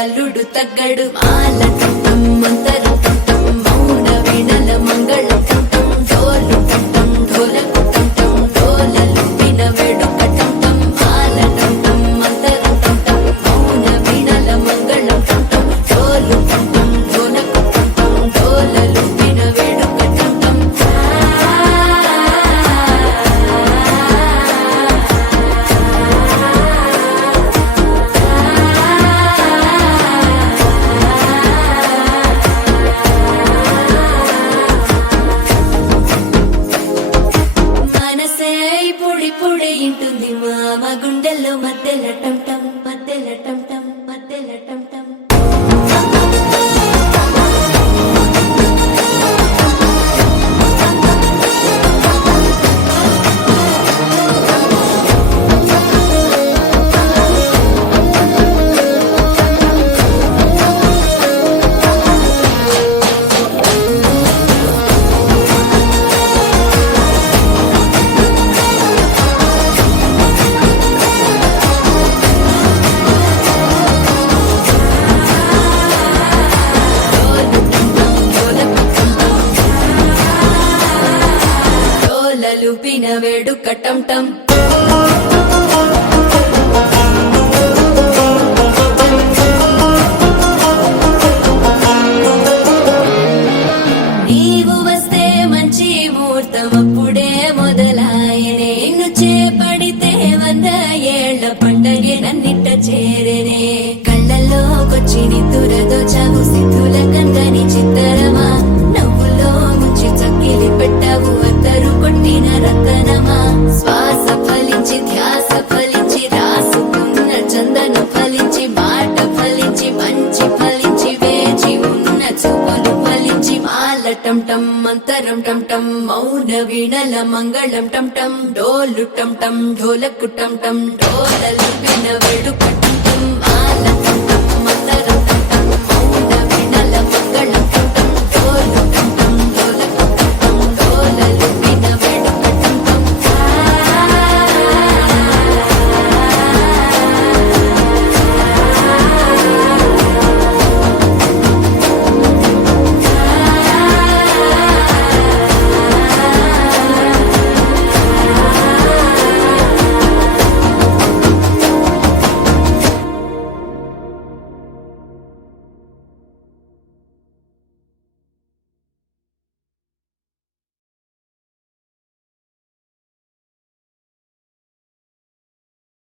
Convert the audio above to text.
అల్లుడు తగ్గడు మాల టం మంతర టం మౌన వీణల మంగళ టం డోలు టం ఢోలకు టం డోలలు విన వేడుక టం మాల టం మంతర టం మౌన వీణల మంగళ టం డోలు టం ఢోలకు టం డోలలు విన వేడుక టం పొడి ఇంటుంది మామ గుండెల్లో మధ్యల టం టం మధ్యల టం టం మధ్యల టం టం లూపిన వేడుక టం టం నీవు వస్తే మంచి ముహూర్తం అప్పుడే మొదలాయనే నిన్ను చేపడితే 100 ఏళ్ల పండగే నన్నిట్ట చేరేనే కళ్ళల్లోకొచ్చి నిద్దురదోచావు సిద్ధుల కందని చిత్తరమా నవ్వులో ముంచి చక్కిలి పెట్టావు అద్దరు కొట్టిన రతనమా శ్వాస ఫలించి ధ్యాస ఫలించి రాసుకున్న చందన ఫలించి మాట ఫలించి మంచి ఫలించి వేచి ఉన్న చూపులు ఫలించి మాల టం టం మంతరం టం టం మౌన వీణల మంగళం టం టం డోలు టం టం ఢోలకు టం టం డోలలు విన వేడుక టం టం